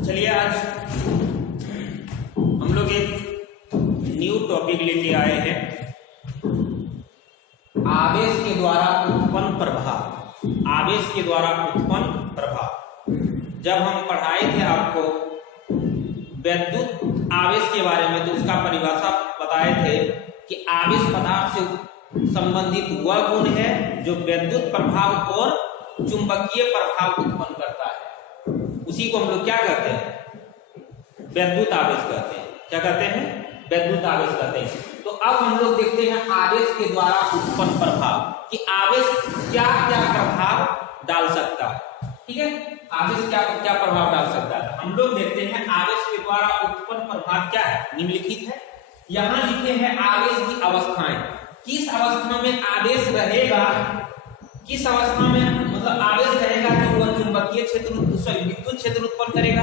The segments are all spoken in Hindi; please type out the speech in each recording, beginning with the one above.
चलिए आज हम लोग एक न्यू टॉपिक लेके आए हैं, आवेश के द्वारा उत्पन्न प्रभाव। आवेश के द्वारा उत्पन्न प्रभाव जब हम पढ़ाए थे आपको वैद्युत आवेश के बारे में, तो उसका परिभाषा बताए थे कि आवेश पदार्थ से संबंधित वह गुण है जो वैद्युत प्रभाव और चुंबकीय प्रभाव उत्पन्न करता है। उसी को हम लोग क्या कहते हैं? वैद्युत आवेश कहते हैं। क्या कहते हैं? वैद्युत आवेश कहते हैं। तो अब हम लोग देखते हैं आवेश के द्वारा उत्पन्न प्रभाव कि आवेश क्या क्या प्रभाव डाल सकता है। ठीक है, आवेश क्या क्या प्रभाव डाल सकता है। हम लोग देखते हैं आवेश के द्वारा उत्पन्न प्रभाव क्या है, निम्नलिखित है। यहाँ लिखे हैं आवेश की अवस्थाएं। किस अवस्था में आवेश रहेगा, किस अवस्था में मतलब आवेश रहेगा जो वह चुंबकीय क्षेत्र विद्युत क्षेत्र उत्पन्न करेगा,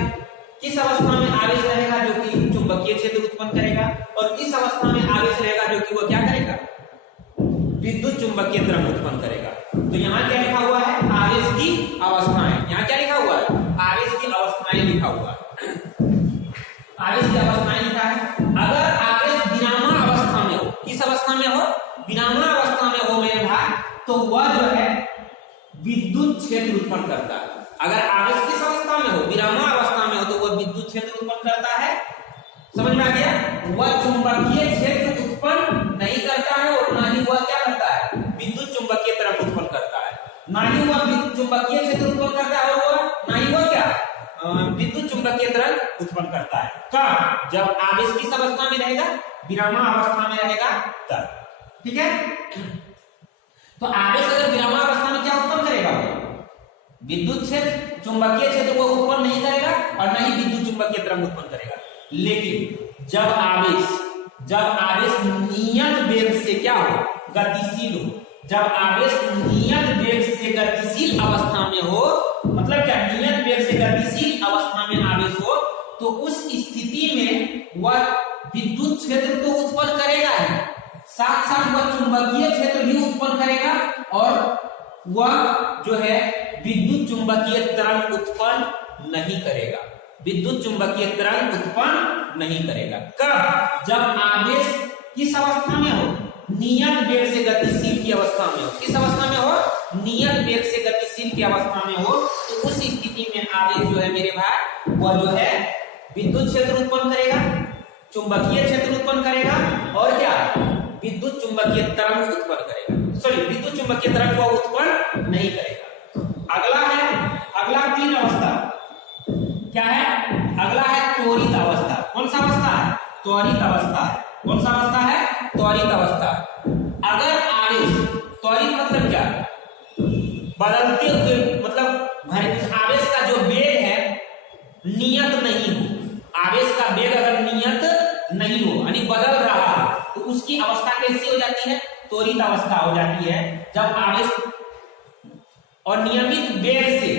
किस अवस्था में आवेश रहेगा जो कि चुंबकीय क्षेत्र उत्पन्न करेगा, और किस अवस्था में आवेश रहेगा जो कि वह क्या करेगा, विद्युत चुंबकीय तरंग उत्पन्न करेगा। तो यहाँ क्या लिखा हुआ है? आवेश की अवस्थाएं। यहाँ क्या लिखा हुआ है? आवेश की अवस्थाएं लिखा हुआ है। आवेश की अवस्थाएं लिखा है। अगर आवेश विरामा अवस्था में हो, किस अवस्था में हो? विरामा अवस्था में हो मेरे भाई, तो वह जो है विद्युत क्षेत्र उत्पन्न करता है। अगर आवेश किस अवस्था में हो? विरामा अवस्था में हो, तो वह विद्युत क्षेत्र उत्पन्न करता है। समझ में आ गया? वह चुंबकीय क्षेत्र उत्पन्न नहीं करता है और ना ही वह क्या करता है, विद्युत चुंबकीय तरंग उत्पन्न करता है। ना ही वह चुंबकीय क्षेत्र उत्पन्न करता है और ना ही वह क्या विद्युत चुंबकीय तरंग उत्पन्न करता है। कब? जब आवेश किस अवस्था में रहेगा? विरामा अवस्था में रहेगा तब। ठीक है, तो आवेश अगर विरामा अवस्था में क्या उत्पन्न करेगा? विद्युत क्षेत्र चुंबकीय क्षेत्र को उत्पन्न नहीं करेगा और न ही विद्युत चुंबकीय तरंग उत्पन्न करेगा। लेकिन जब आवेश नियत वेग से क्या हो, गतिशील हो, जब आवेश नियत वेग से गतिशील अवस्था में हो, मतलब क्या, नियत वेग से गतिशील अवस्था में आवेश हो, तो उस स्थिति में वह विद्युत क्षेत्र तो उत्पन्न करेगा है, साथ साथ वह चुंबकीय क्षेत्र भी उत्पन्न करेगा और वह जो है विद्युत चुंबकीय तरंग उत्पन्न नहीं करेगा। विद्युत चुंबकीय तरंग उत्पन्न नहीं करेगा। कब? जब आवेश किस अवस्था में हो? नियत वेग से गतिशील की अवस्था में हो। किस अवस्था में हो? नियत वेग से गतिशील की अवस्था में हो, तो उस स्थिति में आवेश जो है मेरे भाई, वह जो है विद्युत क्षेत्र उत्पन्न करेगा, चुंबकीय क्षेत्र उत्पन्न करेगा और क्या, विद्युत चुंबकीय तरंग उत्पन्न करेगा। सॉरी, विद्युत चुंबकीय तरंग को उत्पन्न नहीं करेगा। अगला 3 अवस्था क्या है? अगला है त्वरित अवस्था। कौन सा अवस्था है? त्वरित अवस्था है। कौन सा अवस्था है? त्वरित अवस्था। अगर आवेश, त्वरित मतलब क्या, बदलते हुए, मतलब आवेश का जो वेग है नियत नहीं हो, आवेश का वेग अगर नियत नहीं हो यानी बदल रहा है, तो उसकी अवस्था कैसी हो जाती है? त्वरित अवस्था हो जाती है। जब आवेश और नियमित वेग से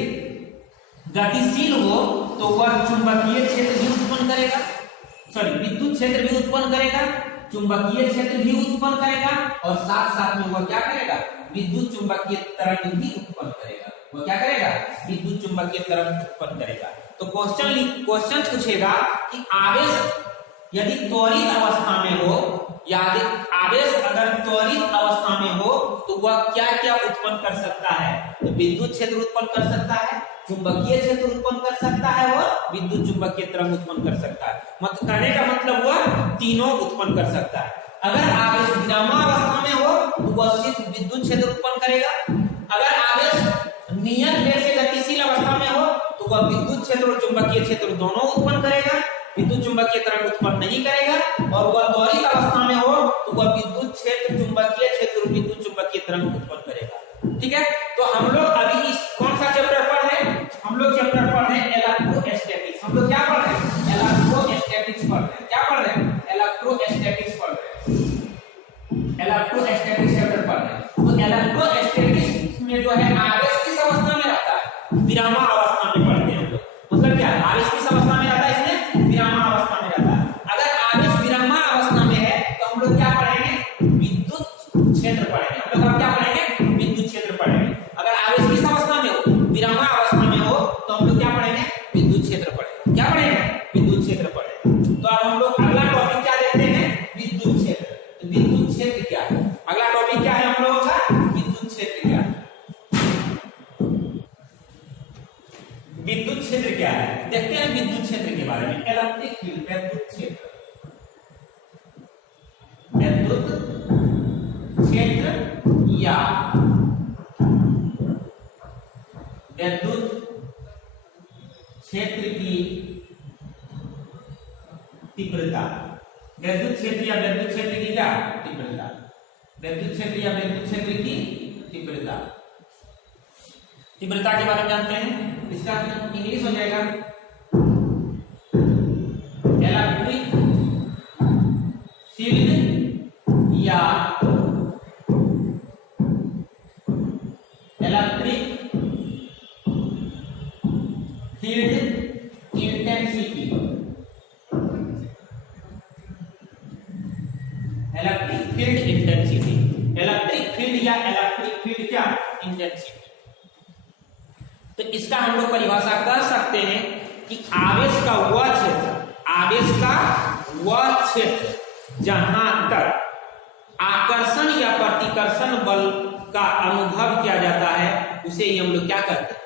गतिशील हो, तो वह चुंबकीय क्षेत्र भी उत्पन्न करेगा, सॉरी विद्युत क्षेत्र भी उत्पन्न करेगा, चुंबकीय क्षेत्र भी उत्पन्न करेगा और साथ साथ में वह क्या करेगा, विद्युत चुंबकीय तरंग भी उत्पन्न करेगा। वह क्या करेगा? विद्युत चुंबकीय तरंग उत्पन्न करेगा। तो क्वेश्चन पूछेगा कि आवेश यदि त्वरित अवस्था में हो, यदि आवेश अगर त्वरित अवस्था में हो, तो वह क्या क्या उत्पन्न कर सकता है? तो विद्युत क्षेत्र उत्पन्न कर सकता है, चुंबकीय क्षेत्र उत्पन्न कर सकता है और विद्युत चुंबकीय तरंग उत्पन्न कर सकता है। मतलब कहने का मतलब वह तीनों उत्पन्न कर सकता है। अगर आवेश विरामा अवस्था में हो, तो वह सिर्फ विद्युत क्षेत्र उत्पन्न करेगा। अगर आवेश नियत वेग से गतिशील अवस्था में हो, तो वह विद्युत क्षेत्र और चुंबकीय क्षेत्र दोनों उत्पन्न करेगा, विद्युत चुंबकीय तरंग उत्पन्न नहीं करेगा। और वह त्वरित अवस्था में हो, तो वह विद्युत क्षेत्र, चुंबकीय क्षेत्र और विद्युत चुंबकीय तरंग उत्पन्न करेगा। ठीक है, तो हम लोग अभी इस कौन सा चैप्टर पढ़ रहे हैं? हम लोग चैप्टर पढ़ रहे हैं इलेक्ट्रोस्टैटिक्स। हम लोग क्या पढ़ रहे हैं? इलेक्ट्रोस्टैटिक्स पढ़ रहे हैं। क्या पढ़ रहे हैं? इलेक्ट्रोस्टैटिक्स पढ़ रहे हैं। इलेक्ट्रोस्टैटिक्स चैप्टर पढ़ रहे हैं। तो इलेक्ट्रोस्टैटिक्स में जो है आवेश किस अवस्था में रहता है? विरामा अवस्था में पढ़ते हैं हम लोग। मतलब क्या, आवेश किस अवस्था में रहता है? इसमें विरामा अवस्था में रहता है। अगर आवेश विरामा अवस्था में है, तो हम लोग क्या पढ़ेंगे? विद्युत क्षेत्र पढ़ेंगे। हम लोग क्या पढ़ेंगे? विद्युत क्षेत्र पढ़ेंगे। अगर आवेश किस अवस्था में हो? विरामा अवस्था में हो, तो हम लोग क्या पढ़ेंगे? विद्युत क्षेत्र पढ़ेंगे। क्या विद्युत क्षेत्र क्या है, देखते हैं विद्युत क्षेत्र के बारे में। इलेक्ट्रिक फील्ड, विद्युत क्षेत्र, विद्युत क्षेत्र या विद्युत क्षेत्र की तीव्रता, विद्युत क्षेत्र या विद्युत क्षेत्र की क्या तीव्रता, विद्युत क्षेत्र या विद्युत क्षेत्र की तीव्रता। तीव्रता के बारे में जानते हैं, इसका इंग्लिश हो जाएगा इलेक्ट्रिक फील्ड या electric field intensity, electric field intensity, electric field या इलेक्ट्रिक फील्ड क्या इंटेंसिटी। तो इसका हम लोग परिभाषा कर सकते हैं कि आवेश का वह क्षेत्र, आवेश का वह क्षेत्र जहां तक आकर्षण या प्रतिकर्षण बल का अनुभव किया जाता है उसे ही हम लोग क्या करते हैं,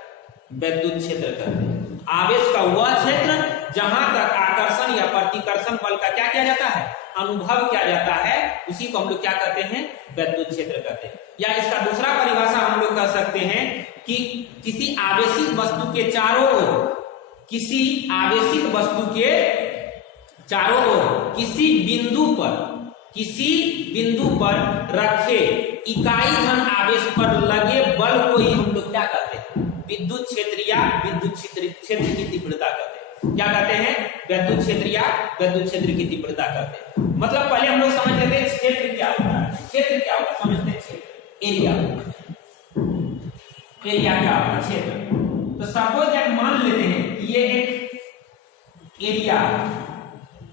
विद्युत क्षेत्र कहते हैं। आवेश का वह क्षेत्र जहां तक आकर्षण या प्रतिकर्षण बल का क्या किया जाता है, अनुभव किया जाता है, उसी को हम लोग क्या कहते हैं, विद्युत क्षेत्र कहते हैं। या इसका दूसरा परिभाषा हम लोग कर सकते हैं कि किसी आवेशित वस्तु के चारों ओर, किसी आवेशित वस्तु के चारों ओर किसी बिंदु पर रखे इकाई धन आवेश पर लगे बल को ही हम लोग क्या कहते हैं, विद्युत क्षेत्र या विद्युत क्षेत्र की तीव्रता कहते हैं। क्या कहते हैं, विद्युत क्षेत्र या विद्युत क्षेत्र की तीव्रता कहते हैं। मतलब पहले हम लोग समझ लेते हैं क्षेत्र क्या होता है, क्षेत्र क्या होता है, समझते हैं क्षेत्र, एरिया, एरिया क्या होता है, क्षेत्र। तो सपोज दैट मान लेते हैं कि ये एक एरिया,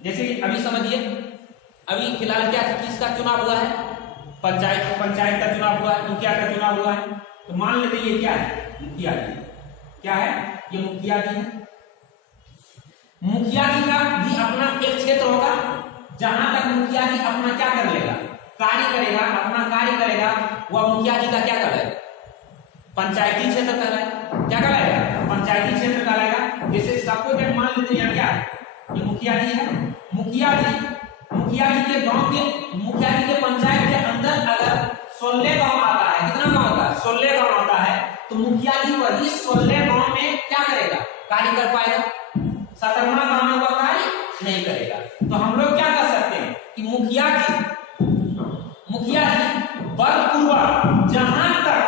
जैसे अभी समझिए, अभी फिलहाल क्या किसका चुनाव हुआ है, पंचायत का चुनाव हुआ है, मुखिया का चुनाव हुआ है। तो मान लेते हैं ये क्या है, मुखिया जी, क्या है ये मुखिया जी है। मुखिया जी का भी अपना एक क्षेत्र होगा जहां तक मुखिया जी अपना क्या कर लेगा, कार्य करेगा, अपना कार्य करेगा, वह मुखिया जी का क्या करेगा, पंचायती क्षेत्र कहलाएगा। क्या कहलाएगा, पंचायती क्षेत्र कहलाएगा। जैसे सपोज मान लेते हैं क्या ये मुखिया जी है, मुखिया जी के गांव के, मुखिया जी के पंचायत के अंदर अगर 16 गांव आता है, कितना गांव आता है, 16 गांव आता है, तो मुखिया जी वही 16 गांव में क्या करेगा, कार्य कर पाएगा। 17वां गांव में वह कार्य नहीं करेगा। तो हम लोग क्या कर सकते हैं कि मुखिया जी बलपूर्वक जहां तक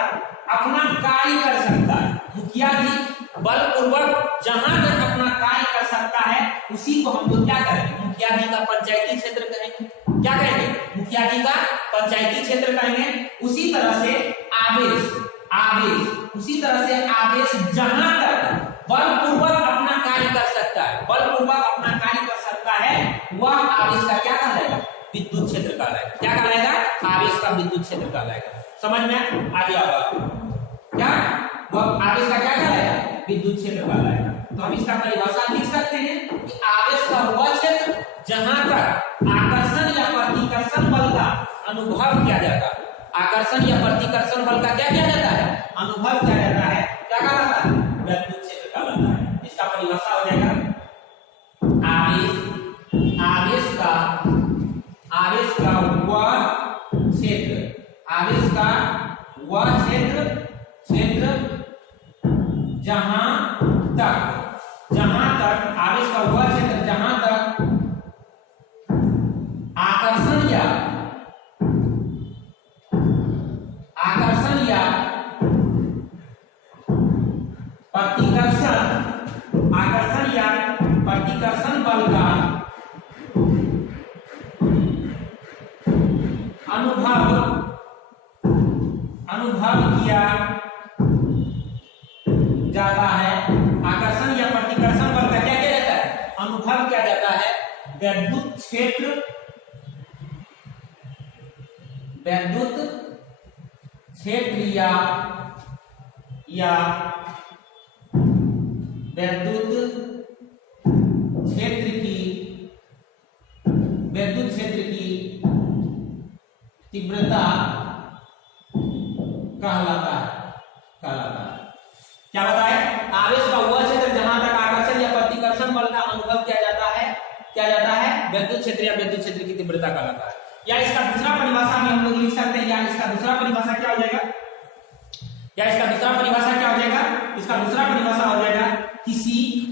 अपना कार्य कर सकता है, मुखिया जी बलपूर्वक जहां तक अपना कार्य कर सकता है, उसी को हम लोग क्या करेंगे, मुखिया जी का पंचायती क्षेत्र कहेंगे। क्या कहेंगे, मुखिया जी का पंचायती क्षेत्र कहेंगे। उसी तरह से आवेश जहां तक बलपूर्वक अपना कार्य कर सकता है, वह आवेश का क्या कहलाएगा, विद्युत क्षेत्र कहलाएगा। क्या कहलाएगा, आवेश का विद्युत क्षेत्र कहलाएगा। समझ में आ गया क्या, वह आवेश का क्या कहलाएगा, विद्युत क्षेत्र कहलाएगा। तो हम इसका परिभाषा लिख सकते हैं कि आवेश का वह क्षेत्र जहां तक आकर्षण या प्रतिकर्षण बल का अनुभव किया जाता है, आकर्षण या प्रतिकर्षण बल का क्या किया जाता है, अनुभव किया जाता है, क्या कहलाता है, विद्युत क्षेत्र कहलाता है। इसका परिभाषा हो जाएगा आवेश का वह क्षेत्र जहां तक आवेश का वह क्षेत्र जहां तक आकर्षण या प्रतिकर्षण बल का अनुभव किया जाता है, आकर्षण या प्रतिकर्षण बल का क्या किया जाता है, अनुभव किया जाता है, विद्युत क्षेत्र या विद्युत क्षेत्र की तीव्रता कहलाता है। क्या बताए, आवेश का वह क्षेत्र क्या जाता है, विद्युत क्षेत्र या विद्युत क्षेत्र की तीव्रता कहलाता है। या इसका दूसरा परिभाषा भी हम लोग लिख सकते हैं, या इसका दूसरा परिभाषा क्या हो जाएगा, या इसका दूसरा परिभाषा क्या हो जाएगा, इसका दूसरा परिभाषा हो जाएगा किसी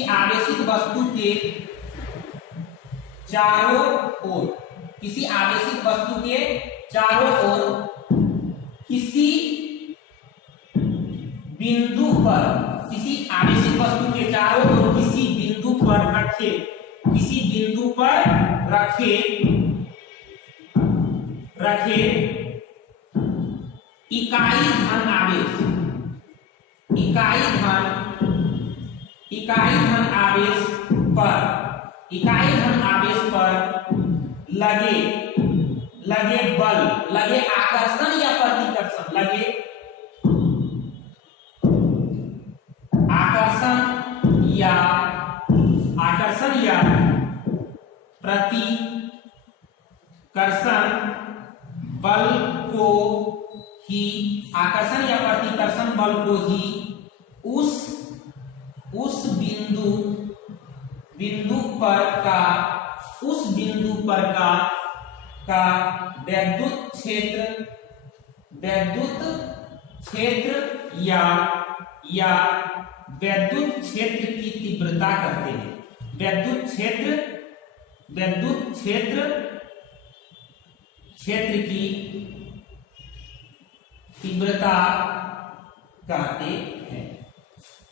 आवेशित वस्तु के चारों ओर, किसी आवेशित वस्तु के चारों ओर किसी बिंदु पर, किसी आवेशित वस्तु के चारों ओर किसी बिंदु पर रखे, किसी बिंदु पर रखे इकाई धन आवेश, इकाई धन आवेश पर लगे बल, लगे आकर्षण या प्रतिकर्षण, लगे आकर्षण या प्रतिकर्षण बल को ही, आकर्षण या प्रतिकर्षण बल को ही उस बिंदु पर का विद्युत क्षेत्र या विद्युत क्षेत्र की तीव्रता कहते हैं। विद्युत क्षेत्र की तीव्रता कहते हैं।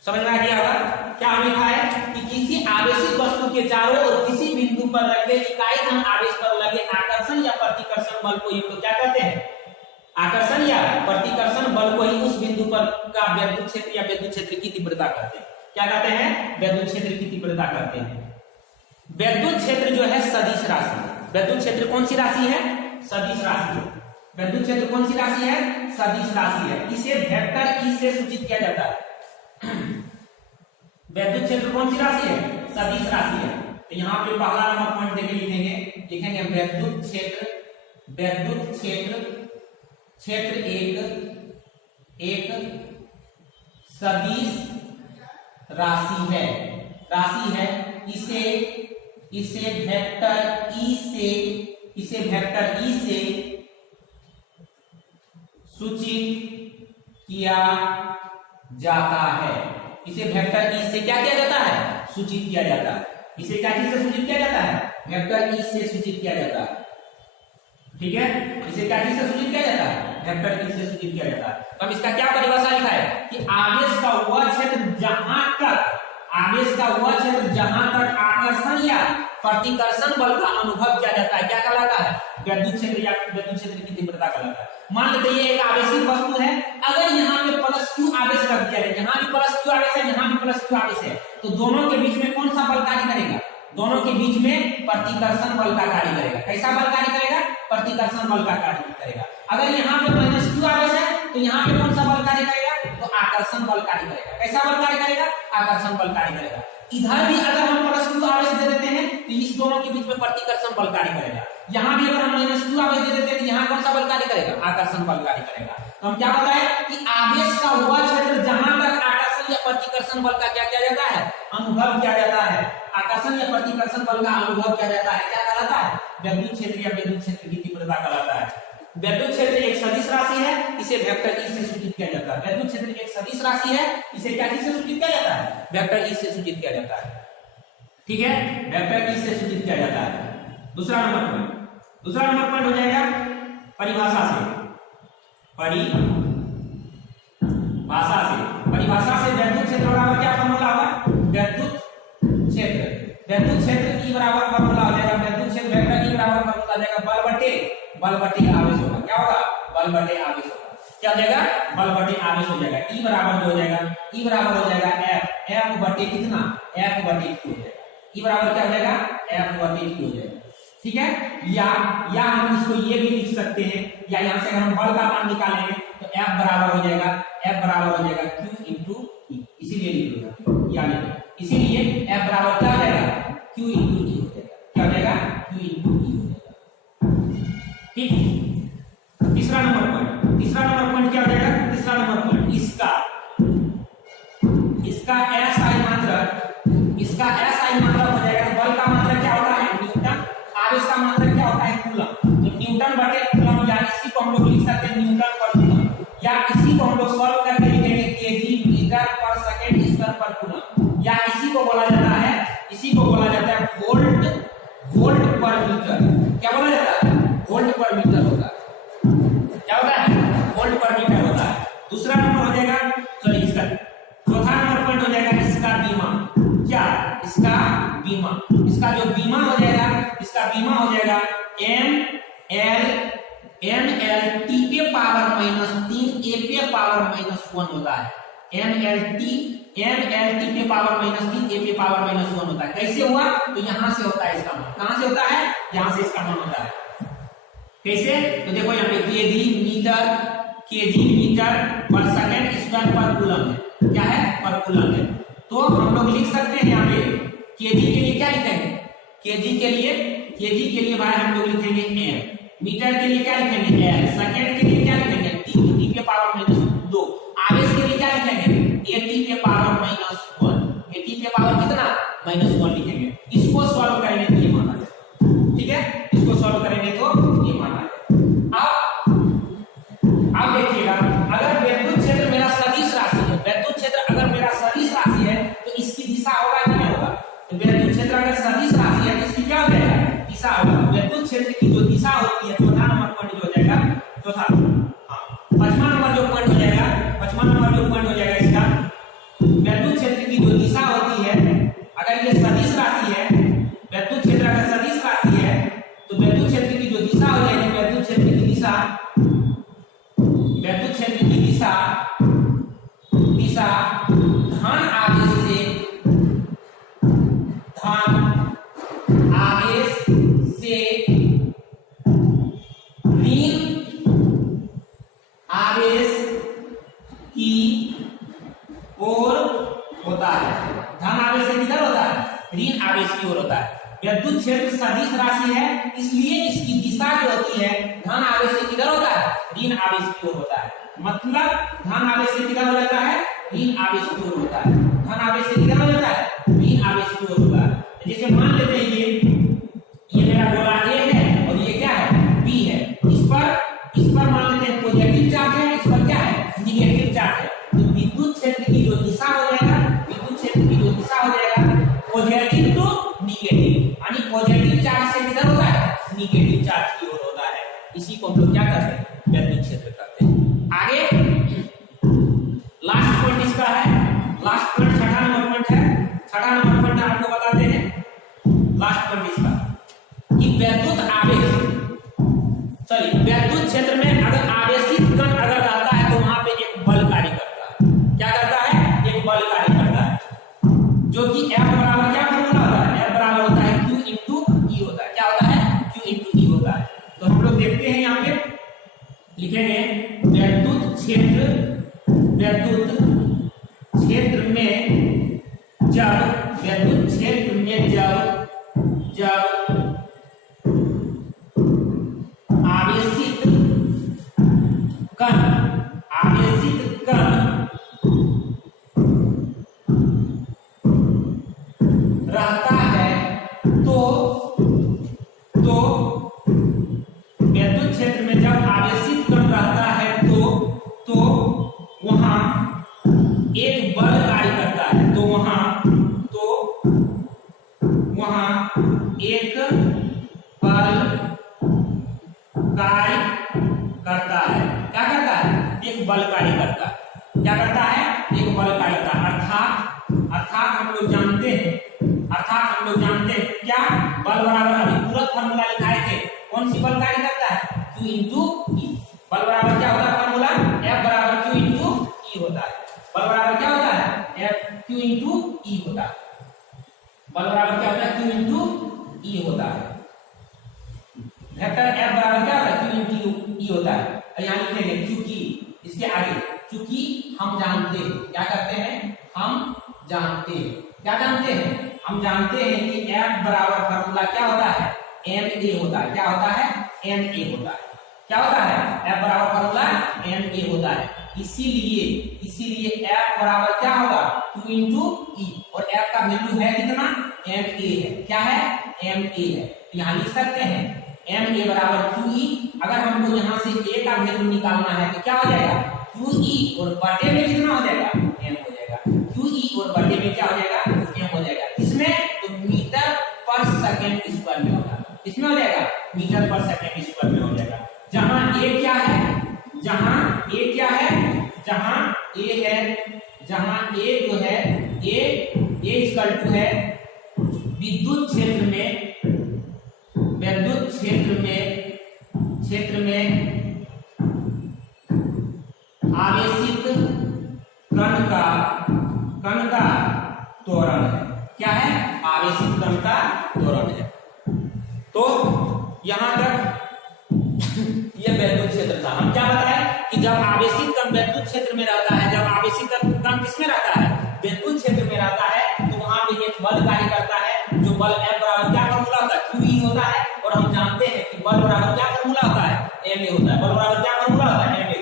समझ में आ गया होगा क्या हमें लिखा है कि किसी आवेशित वस्तु के चारों ओर किसी बिंदु पर रखे इकाई धन आवेश पर लगे आकर्षण या प्रतिकर्षण बल को हम लोग क्या कहते हैं, आकर्षण या प्रतिकर्षण बल को ही उस बिंदु पर का विद्युत क्षेत्र या विद्युत क्षेत्र की तीव्रता कहते हैं। क्या कहते हैं, विद्युत क्षेत्र की तीव्रता कहते हैं। विद्युत क्षेत्र जो है सदिश राशि है। विद्युत क्षेत्र कौन सी राशि है, सदिश राशि है। विद्युत क्षेत्र कौन सी राशि है, सदिश राशि है। इसे वेक्टर ई से सूचित किया जाता है। विद्युत क्षेत्र कौन सी राशि है, सदिश राशि है। तो यहाँ पे पहला नंबर पॉइंट देके लिखेंगे विद्युत क्षेत्र एक सदिश राशि है, इसे वेक्टर ई से सूचित किया जाता है। इसे वेक्टर ई से क्या किया जाता है, सूचित किया जाता है। इसे क्या चीज से सूचित किया जाता है, वेक्टर ई से सूचित किया जाता है। ठीक है, इसे क्या चीज से सूचित किया जाता है, वेक्टर ई से सूचित किया जाता है। तो हम इसका क्या परिभाषा लिखा है कि आवेश का वह क्षेत्र जहां तक आकर्षण या प्रतिकर्षण बल का अनुभव किया जाता है, क्या कहलाता है, विद्युत क्षेत्र या विद्युत क्षेत्र की तीव्रता कहलाता है। मान लेते ये एक आवेशित वस्तु है, अगर यहाँ पे प्लस क्यू आवेश रख दिया जाए, यहाँ भी प्लस क्यू आवेश है, यहाँ भी प्लस क्यू आवेश है, तो दोनों के बीच में कौन सा बल कार्य करेगा, दोनों के बीच में प्रतिकर्षण बल का कार्य करेगा। कैसा बल कार्य करेगा, प्रतिकर्षण बल का कार्य करेगा। अगर यहाँ पे माइनस क्यू आवेश है तो यहाँ पे कौन सा बल कार्य करेगा, तो आकर्षण बल कार्य करेगा। कैसा बल कार्य करेगा, आकर्षण बल कार्य करेगा। इधर भी अगर हम प्लस क्यू आवेश दे देते हैं तो इस दोनों के बीच में प्रतिकर्षण बल कार्य करेगा। यहाँ भी अगर हम माइनस क्यू आवेश दे देते हैं तो यहाँ कौन सा बल कार्य करेगा, आकर्षण बल कार्य करेगा। तो हम क्या बताए कि आवेश का वह क्षेत्र जहां तक आकर्षण या प्रतिकर्षण बल का क्या किया जाता है, अनुभव किया जाता है, आकर्षण या प्रतिकर्षण बल का अनुभव किया जाता है, क्या कहलाता है, विद्युत क्षेत्र या विद्युत क्षेत्र की तीव्रता कहलाता है। विद्युत क्षेत्र एक सदिश राशि है, इसे वेक्टर ई से सूचित किया जाता है। विद्युत क्षेत्र एक सदिश राशि है, इसे क्या से सूचित किया जाता है, वेक्टर ई से सूचित किया जाता है। ठीक है, वेक्टर ई से सूचित किया जाता है। दूसरा नंबर पॉइंट हो जाएगा परिभाषा से। परिभाषा से विद्युत क्षेत्र बराबर क्या फॉर्मूला होगा, विद्युत क्षेत्र ई बराबर फॉर्मूला हो जाएगा, विद्युत क्षेत्र वेक्टर ई बराबर फॉर्मूला आ जाएगा बल बटे आवेश होगा। क्या होगा, बल बटे आवेश होगा। क्या हो जाएगा, बल बटे आवेश हो जाएगा। ई बराबर हो जाएगा एफ बटे कितना, एफ बटे क्यू हो जाएगा। ई बराबर क्या हो जाएगा, एफ बटे क्यू हो जाएगा। ठीक है, या हम इसको ये भी लिख सकते हैं, या यहाँ से अगर हम बल का मान निकालेंगे तो एफ बराबर हो जाएगा क्यू इंटू ई। इसीलिए लिख लो, या इसीलिए एफ बराबर क्या हो जाएगा, क्यू इंटू ई हो जाएगा। क्या हो जाएगा, क्यू इंटू ई हो जाएगा। ठीक, तीसरा नंबर पॉइंट क्या हो जाएगा, तीसरा का मात्रक क्या होता है? कूलम। तो न्यूटन बटे कूलम, या इसी को हम लोग लिख सकते हैं न्यूटन पर कूलम, या इसी को हम लोग सॉल्व करके लिखेंगे केजी मीटर पर सेकंड स्क्वायर पर कूलम, या इसी को बोला जाता है वोल्ट पर मीटर। क्या बोला जाता है? वोल्ट पर मीटर होता है। क्या होता है? वोल्ट पर मीटर होता है। दूसरा नंबर हो जाएगा, सॉरी इसका चौथा नंबर पॉइंट हो जाएगा इसका बीमा। क्या? इसका बीमा। इसका जो बीमा हो जाएगा, इसका बीमा हो जाएगा ml t पे पावर -3 a पे पावर -1 होता है। ml t पे पावर -3 a पे पावर -1 होता है। कैसे हुआ? तो यहां से होता है इसका मान। कहां से होता है? यहां से इसका मान होता है। कैसे? तो देखो यहाँ पे केजी मीटर पर सेकंड स्क्वायर पर कूलम है। क्या है? पर कूलम है। तो हम लोग लिख सकते हैं यहाँ पे केजी के लिए क्या लिखेंगे? केजी के लिए भाई हम लोग लिखेंगे m, मीटर के लिए क्या लिखेंगे? l, सेकंड के लिए क्या लिखेंगे? t पे पावर -2, आवेश के लिए क्या लिखेंगे? at पे पावर -1, at पे पावर कितना? -1 लिखेंगे। इसको सॉल्व करेंगे तो ये माना जाए। ठीक है, इसको सॉल्व करेंगे तो ये माना जाए। अब देखिएगा, अगर विद्युत क्षेत्र मेरा सदिश राशि है, विद्युत क्षेत्र अगर मेरा सदिश राशि है तो इसकी दिशा होगा कि नहीं होगा? तो विद्युत क्षेत्र अगर सदिश राशि है तो इसकी क्या हो जाएगा? दिशा होगा। विद्युत क्षेत्र की जो दिशा होती है, चौथा नंबर पॉइंट जो हो जाएगा, पांचवा नंबर जो पॉइंट हो जाएगा इसका, विद्युत क्षेत्र की जो दिशा होती है, अगर ये सदिश राशि है, विद्युत क्षेत्र अगर सदिश राशि है तो विद्युत क्षेत्र की जो दिशा हो जाएगी, विद्युत क्षेत्र की दिशा धन आवेश से ऋण आवेश की ओर होता है। धन आवेश से किधर होता है? ऋण आवेश की ओर होता है। विद्युत क्षेत्र सदिश राशि है, इसलिए इसकी दिशा जो होती है धन आवेश से किधर होता है? ऋण आवेश की ओर होता है। मतलब धन आवेश से किधर हो जाता है? ऋण आवेश की ओर होता है। धन आवेश से किधर हो जाता है? ऋण आवेश की ओर होता है। जैसे मान लेते हैं ये मेरा गोला A है और ये क्या है? B है। इस पर मान लेते हैं पॉजिटिव चार्ज है, इस पर क्या है? निगेटिव चार्ज है। तो विद्युत क्षेत्र की जो दिशा हो जाएगा, पॉजिटिव टू निगेटिव, यानी पॉजिटिव चार्ज से किधर होता है? निगेटिव चार्ज की ओर होता है। इसी को हम लोग क्या करते हैं? विद्युत क्षेत्र करते हैं। आगे लास्ट पॉइंट इसका है, लास्ट पॉइंट छठा नंबर पॉइंट है। छठा नंबर पॉइंट आपको बताते हैं, लास्ट पॉइंट इसका कि विद्युत क्षेत्र में अगर आवेशित कण अगर रहता है तो वहां पे एक बल कार्य करता है। क्या करता है? एक बल कार्य करता है, जो कि F बराबर क्या फॉर्मूला होता है? F बराबर होता है Q इंटू E होता है। क्या होता है? Q इंटू E होता है। तो हम लोग देखते हैं, यहाँ पे लिखेंगे विद्युत क्षेत्र में जब आवेशित कण रहता है तो विद्युत क्षेत्र में जब आवेशित कण रहता है तो वहां एक बल कार्य करता है। तो वहां एक बल कार्य करता है। क्या करता है? एक बल कार्य करता है। क्या करता है? एक बल कार्य करता है। अर्थात हम लोग जानते हैं क्या? बल बराबर अभी पूरा फॉर्मूला लिखाए थे। कौन सी बल कार्य करता है? Q into E। बल बराबर क्या होता है फॉर्मूला? F बराबर Q इंटू E होता है। बल बराबर क्या होता है? F Q इंटू E होता है। बल बराबर क्या होता है? Q इंटू E होता है। वेक्टर F बराबर क्या होता है? Q इंटू E होता है। यहाँ लिखेंगे क्योंकि इसके आगे, क्योंकि हम जानते हैं, क्या करते हैं? हम जानते हैं। क्या जानते हैं? हम जानते हैं कि F बराबर फॉर्मूला क्या होता है? ma होता है। क्या होता है? ma होता है। क्या होता है? F बराबर फॉर्मूला ma होता है। इसीलिए F बराबर क्या होगा? Q इंटू E, और F का वैल्यू है कितना? ma है। क्या है? ma है। यहाँ लिख सकते हैं एम ए बराबर क्यू ई। अगर हमको यहाँ से ए का वैल्यू निकालना है तो क्या हो जाएगा, क्यू ई और बटे में कितना हो जाएगा, एम हो जाएगा। क्यू ई और बटे में क्या हो जाएगा, एम हो जाएगा। इसमें तो मीटर पर सेकेंड स्क्वायर में होगा, इसमें हो जाएगा मीटर पर सेकेंड स्क्वायर में हो जाएगा। जहां ए क्या है, जहां ए क्या है, जहां ए है, जहां ए जो है ए इक्वल टू है विद्युत क्षेत्र में आवेशित कण का त्वरण है। क्या है, आवेशित कण का त्वरण है। तो यहां तक यह विद्युत क्षेत्र था। हम क्या बताए कि जब आवेशित कण विद्युत क्षेत्र में रहता है, जब आवेशित कण किसमें रहता है, विद्युत क्षेत्र में रहता है, तो वहां पे एक बल कार्य करता है, जो बल F बराबर क्या फॉर्मूला होता है, क्यू ई होता है। और हम जानते हैं कि बल बराबर क्या फॉर्मूला होता है, एम ए होता है। बल बराबर क्या फॉर्मूला होता है, एम ए।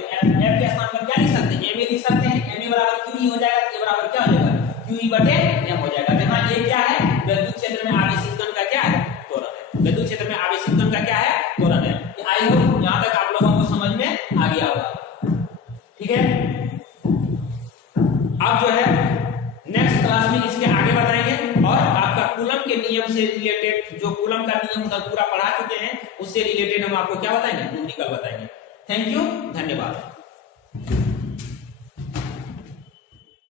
एफ के स्थान पर क्या लिख सकते हैं, एम ए लिख सकते हैं। एम ए बराबर क्यू ई हो जाएगा, ए बराबर क्या हो जाएगा, क्यू ई बटे एम हो जाएगा। जहां ए क्या है, विद्युत क्षेत्र में आवेशित कण का क्या है, त्वरण है। विद्युत क्षेत्र में आवेशित कण का क्या है, त्वरण है। आई होप यहां तक आप लोगों को समझ में आ गया होगा। ठीक है, अब जो है नेक्स्ट क्लास में इसके आगे बताएंगे और आपका कूलम के नियम से रिलेटेड, जो कूलम का नियम उधर पूरा पढ़ा चुके हैं, उससे रिलेटेड हम आपको क्या बताएंगे, न्यूमेरिकल बताएंगे। थैंक यू, धन्यवाद।